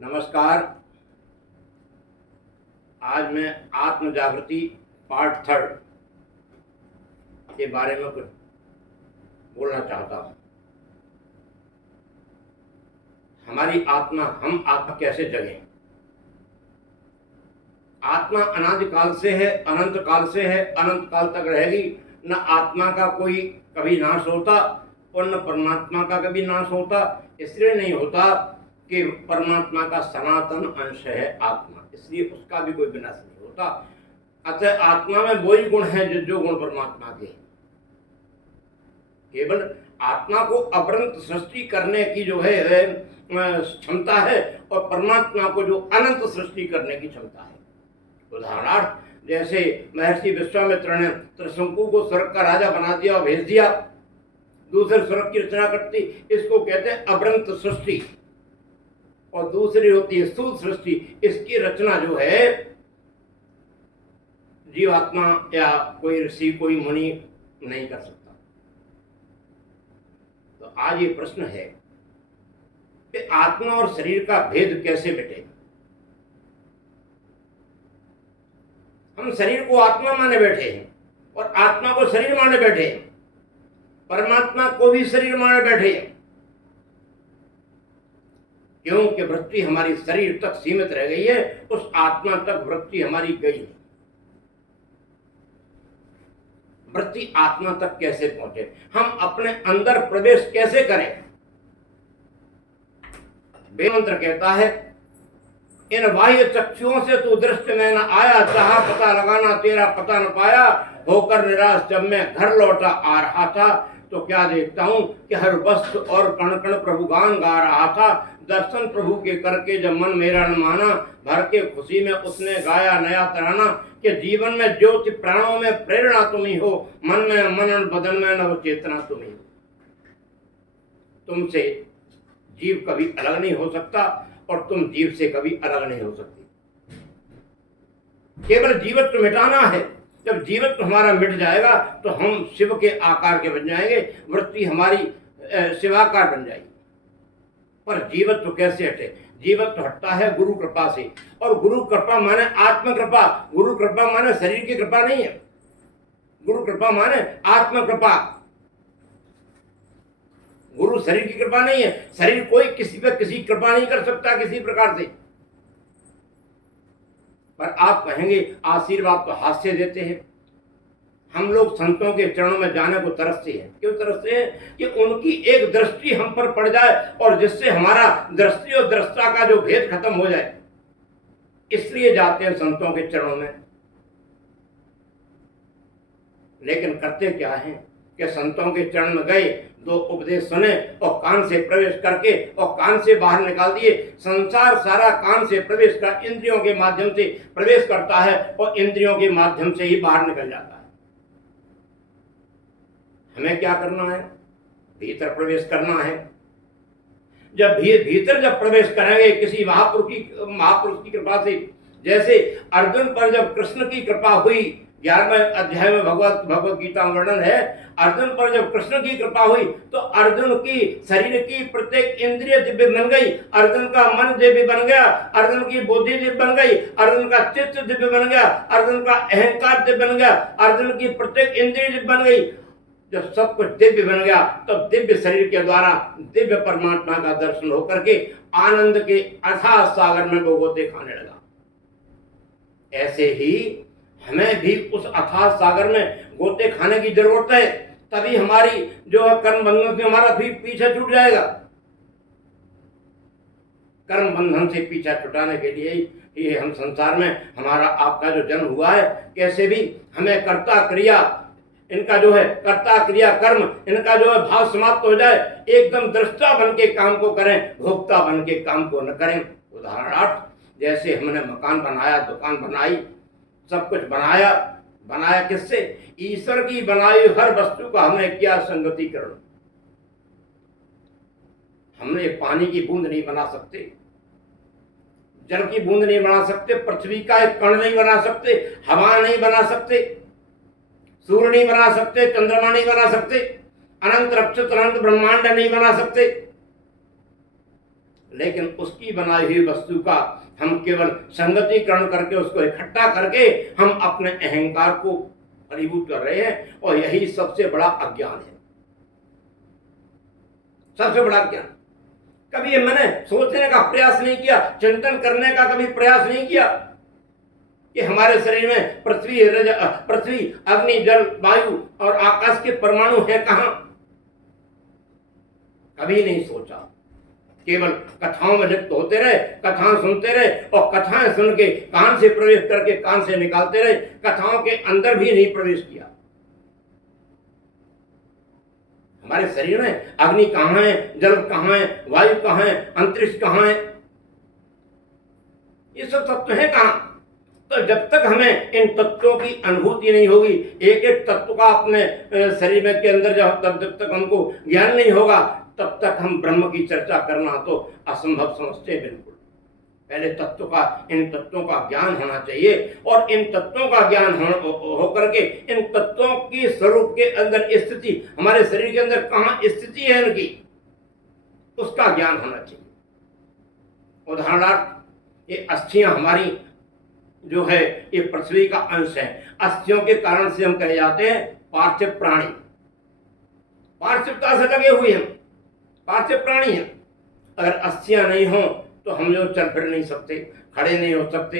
नमस्कार। आज मैं आत्म जागृति पार्ट 3 के बारे में कुछ बोलना चाहता हूँ। हमारी आत्मा, हम आत्मा कैसे जगें? आत्मा अनादि काल से है, अनंत काल से है, अनंत काल तक रहेगी। न आत्मा का कोई कभी नाश होता और न परमात्मा का कभी नाश होता। इसलिए नहीं होता कि परमात्मा का सनातन अंश है आत्मा, इसलिए उसका भी कोई विनाश नहीं होता। अतः आत्मा में वही गुण है जो गुण परमात्मा के। केवल आत्मा को अपरंत सृष्टि करने की जो है क्षमता है, और परमात्मा को जो अनंत सृष्टि करने की क्षमता है। उदाहरणार्थ, जैसे महर्षि विश्वामित्र ने त्रिशंकु को स्वर्ग का राजा बना दिया और भेज दिया, दूसरे स्वर्ग की रचना करती, इसको कहते हैं अपरंत सृष्टि। और दूसरी होती है स्थूल सृष्टि। इसकी रचना जो है जीवात्मा या कोई ऋषि, कोई मुनि नहीं कर सकता। तो आज ये प्रश्न है कि आत्मा और शरीर का भेद कैसे मिटे। हम शरीर को आत्मा माने बैठे हैं और आत्मा को शरीर माने बैठे हैं, परमात्मा को भी शरीर माने बैठे हैं। क्योंकि वृत्ति हमारी शरीर तक सीमित रह गई है, उस आत्मा तक वृत्ति हमारी गई नहीं। वृत्ति आत्मा तक कैसे पहुंचे, हम अपने अंदर प्रवेश कैसे करें? वेदमंत्र कहता है, इन बाह्य चक्षुओं से तू दृष्टि में न आया, चाहा पता लगाना तेरा पता न पाया। होकर निराश जब मैं घर लौटा आ रहा था, तो क्या देखता हूं कि हर वस्तु और कण कण प्रभु गान गा रहा था। दर्शन प्रभु के करके जब मन मेरा न माना, भर के खुशी में उसने गाया नया तराना। कि जीवन में ज्योति, प्राणों में प्रेरणा तुम ही हो, मन में मनन बदन में नव चेतना तुम ही हो। तुमसे जीव कभी अलग नहीं हो सकता और तुम जीव से कभी अलग नहीं हो सकती। केवल जीवत्व मिटाना है। जब जीवत्व हमारा मिट जाएगा तो हम शिव के आकार के बन जाएंगे, वृत्ति हमारी शिवाकार बन जाएगी। पर जीवत्व कैसे हटे? जीवत्व हटता है गुरु कृपा से, और गुरु कृपा माने आत्म कृपा। गुरु कृपा माने शरीर की कृपा नहीं है, गुरु कृपा माने आत्म कृपा। गुरु शरीर की कृपा नहीं है। शरीर कोई किसी पे किसी कृपा नहीं कर सकता किसी प्रकार से। पर आप कहेंगे आशीर्वाद तो हाथ से देते हैं। हम लोग संतों के चरणों में जाने को तरसते हैं। क्यों तरसते हैं? कि उनकी एक दृष्टि हम पर पड़ जाए और जिससे हमारा दृष्टि और दृष्टा का जो भेद खत्म हो जाए, इसलिए जाते हैं संतों के चरणों में। लेकिन करते क्या है कि संतों के चरण में गए, दो उपदेश सुने और कान से प्रवेश करके और कान से बाहर निकाल दिए। संसार सारा कान से प्रवेश कर इंद्रियों के माध्यम से प्रवेश करता है और इंद्रियों के माध्यम से ही बाहर निकल जाता है। हमें क्या करना है? भीतर प्रवेश करना है। जब भीतर जब प्रवेश करेंगे किसी महापुरुष की कृपा से, जैसे अर्जुन पर जब कृष्ण की कृपा हुई, 11वें अध्याय में भगवत गीता में वर्णन है, अर्जुन पर जब कृष्ण की कृपा हुई तो अर्जुन की शरीर की प्रत्येक इंद्रिय दिव्य बन गई, अर्जुन का मन दिव्य बन गया, अर्जुन की बुद्धि दिव्य बन गई, अर्जुन का चित्त दिव्य बन गया, अर्जुन का अहंकार दिव्य बन गया, अर्जुन की प्रत्येक इंद्रिय दिव्य बन गई। जब सब कुछ दिव्य बन गया तब दिव्य शरीर के द्वारा दिव्य परमात्मा का दर्शन होकर के आनंद के अथाह सागर में वो गोते खाने लगा। ऐसे ही हमें भी उस अथाह सागर में गोते खाने की जरूरत है। तभी हमारी जो है कर्म बंधन से हमारा भी पीछा छूट जाएगा। कर्म बंधन से पीछा छुटाने के लिए ये हम संसार में, हमारा आपका जो जन्म हुआ है, कैसे भी हमें कर्ता क्रिया, इनका जो है कर्ता क्रिया कर्म, इनका जो है भाव समाप्त हो जाए। एकदम दृष्टा बन के काम को करें, भोक्ता बन के काम को न करें। उदाहरणार्थ, जैसे हमने मकान बनाया, दुकान बनाई, सब कुछ बनाया किससे? ईश्वर की बनाई हर वस्तु का हमने किया संगतिकरण। हमने पानी की बूंद नहीं बना सकते, जल की बूंद नहीं बना सकते, पृथ्वी का एक कण नहीं बना सकते, हवा नहीं बना सकते, सूर्य नहीं बना सकते, चंद्रमा नहीं बना सकते, अनंत रक्षित अनंत ब्रह्मांड नहीं बना सकते। लेकिन उसकी बनाई हुई वस्तु का हम केवल संगतिकरण करके उसको इकट्ठा करके हम अपने अहंकार को फलीभूत कर रहे हैं, और यही सबसे बड़ा अज्ञान है, सबसे बड़ा ज्ञान। कभी मैंने सोचने का प्रयास नहीं किया, चिंतन करने का कभी प्रयास नहीं किया कि हमारे शरीर में पृथ्वी, अग्नि, जल, वायु और आकाश के परमाणु हैं कहां? कभी नहीं सोचा। केवल कथाओं में लिप्त होते रहे, कथाएं सुनते रहे, और कथाएं सुन के कान से प्रवेश करके कान से निकालते रहे, कथाओं के अंदर भी नहीं प्रवेश किया। हमारे शरीर में अग्नि कहां है, जल कहां है, वायु कहां है, अंतरिक्ष कहां है, ये सब तत्व है कहां? तो जब तक हमें इन तत्वों की अनुभूति नहीं होगी, एक एक तत्व का अपने शरीर में के अंदर जब तक हमको ज्ञान नहीं होगा, तब तक हम ब्रह्म की चर्चा करना तो असंभव समझते हैं। बिल्कुल पहले तत्व का, इन तत्वों का ज्ञान होना चाहिए, और इन तत्वों का ज्ञान होकर के इन तत्वों की स्वरूप के अंदर स्थिति, हमारे शरीर के अंदर कहां स्थिति है इनकी, उसका ज्ञान होना चाहिए। उदाहरणार्थ, ये अस्थियां हमारी जो है ये पृथ्वी का अंश है। अस्थियों के कारण से हम कहे जाते हैं पार्थिव प्राणी, पार्थिवता से लगे हुए हैं, पार्थिव प्राणी हैं। अगर अस्थियां नहीं हो तो हम लोग चल फिर नहीं सकते, खड़े नहीं हो सकते।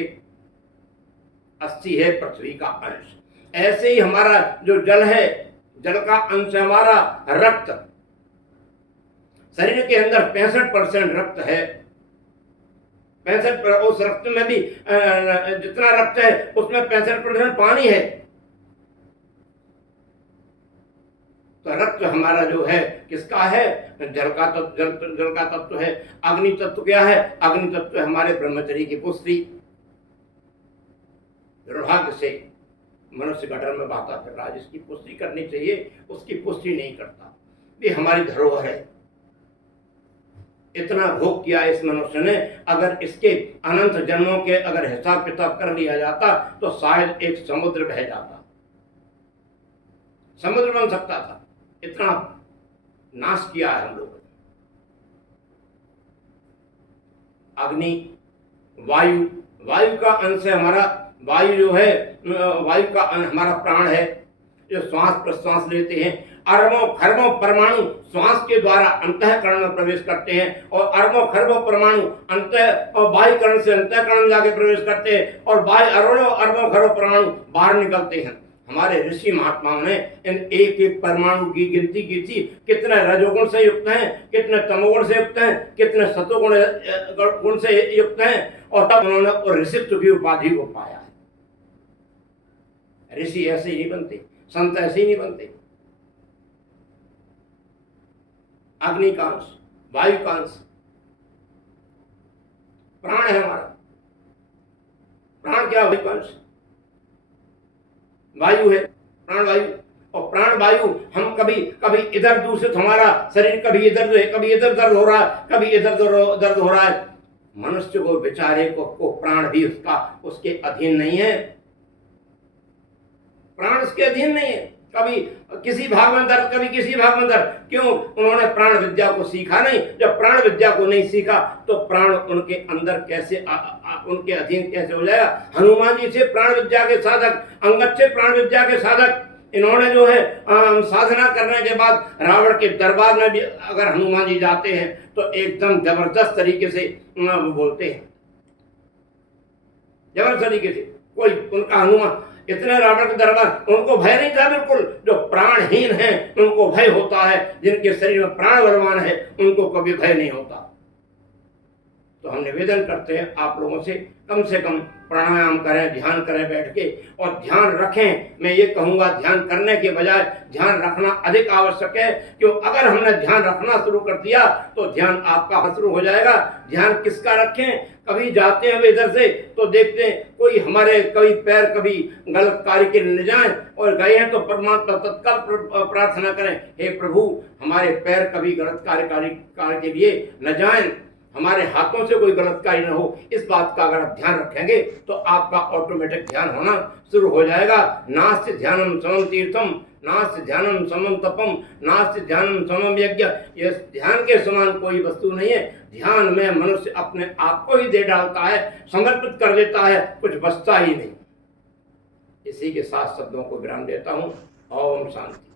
अस्थि है पृथ्वी का अंश। ऐसे ही हमारा जो जल है, जल का अंश है हमारा रक्त। शरीर के अंदर 65% रक्त है। 65, उस रक्त में भी जितना रक्त है उसमें 65% पानी है। तो रक्त हमारा जो है किसका है? जल का तत्व, जल का तत्व है। अग्नि तत्व क्या है? अग्नि तत्व है हमारे ब्रह्मचर्य की पुष्टि। दुर्भाग्य से मनुष्य गटर में बहता फिर रहा, जिसकी पुष्टि करनी चाहिए उसकी पुष्टि नहीं करता। ये हमारी धरोहर है। इतना भोग किया इस मनुष्य ने, अगर इसके अनंत जन्मों के अगर हिसाब किताब कर लिया जाता तो शायद एक समुद्र बह जाता, समुद्र बन सकता था। इतना नाश किया है हम लोगों ने। अग्नि, वायु, वायु का अंश है हमारा। वायु जो है, वायु का हमारा प्राण है, जो श्वास प्रश्वास लेते हैं। अरबों खरबों परमाणु श्वास के द्वारा अंतःकरण में प्रवेश करते हैं, और अरबों खरबों परमाणु अंत और बाह्यकरण से अंतःकरण जाके प्रवेश करते हैं, और बाह्य अरबों खरबों परमाणु बाहर निकलते हैं। हमारे ऋषि महात्माओं ने इन एक एक परमाणु की गिनती की थी, कितने रजोगुण से युक्त हैं, कितने तमोगुण से युक्त हैं, कितने सतोगुण गुण से युक्त हैं, और तब उन्होंने ऋषित्व की उपाधि को पाया है। ऋषि ऐसे ही नहीं बनते, संत ऐसे ही नहीं बनते। अग्नि का अंश, वायु का अंश, प्राण है हमारा। प्राण क्या? वायु का अंश, वायु है, प्राण वायु। और प्राण वायु हम कभी कभी इधर दूषित, हमारा शरीर कभी इधर कभी इधर दर्द हो रहा है, कभी इधर दर्द हो रहा है। मनुष्य को, बेचारे को प्राण भी उसके अधीन नहीं है। प्राण उसके अधीन नहीं है। कभी किसी भाग में दर्द, कभी किसी भाग में दर्द। क्यों? उन्होंने प्राण विद्या को सीखा नहीं। जब प्राण विद्या को नहीं सीखा तो प्राण उनके अंदर कैसे उनके अधीन कैसे हो जाएगा? हनुमान जी से प्राण विद्या के साधक, अंगद से प्राण विद्या के साधक। इन्होंने जो है साधना करने के बाद रावण के दरबार में भी अगर हनुमान जी जाते हैं तो एकदम जबरदस्त तरीके से वो बोलते हैं, जबरदस्त तरीके से। कोई उनका हनुमान, इतने रावण के दरबार, उनको भय नहीं था बिल्कुल। जो प्राणहीन हैं उनको भय होता है, जिनके शरीर में प्राण बलवान है उनको कभी भय नहीं होता। तो हम निवेदन करते हैं आप लोगों से कम प्राणायाम करें, ध्यान करें बैठ के, और ध्यान रखें। मैं ये कहूँगा, ध्यान करने के बजाय ध्यान रखना अधिक आवश्यक है। क्यों? अगर हमने ध्यान रखना शुरू कर दिया तो ध्यान आपका शुरू हो जाएगा। ध्यान किसका रखें? कभी जाते हैं इधर से तो देखते हैं कोई हमारे कभी पैर कभी गलत कार्य के ले जाएं, और गए हैं तो परमात्मा तत्काल प्रार्थना करें, हे प्रभु हमारे पैर कभी गलत कार्य के लिए न जाएं, हमारे हाथों से कोई गलत कार्य न हो। इस बात का अगर आप ध्यान रखेंगे तो आपका ऑटोमेटिक ध्यान होना शुरू हो जाएगा। नास्ति ध्यानम समम तीर्थम नास्ति ध्यानम समम तपम, नास्ति ध्यानम समम यज्ञ। ये ध्यान के समान कोई वस्तु नहीं है। ध्यान में मनुष्य अपने आप को ही दे डालता है, समर्पित कर देता है, कुछ बचता ही नहीं। इसी के साथ शब्दों को विराम देता हूँ। ओम शांति।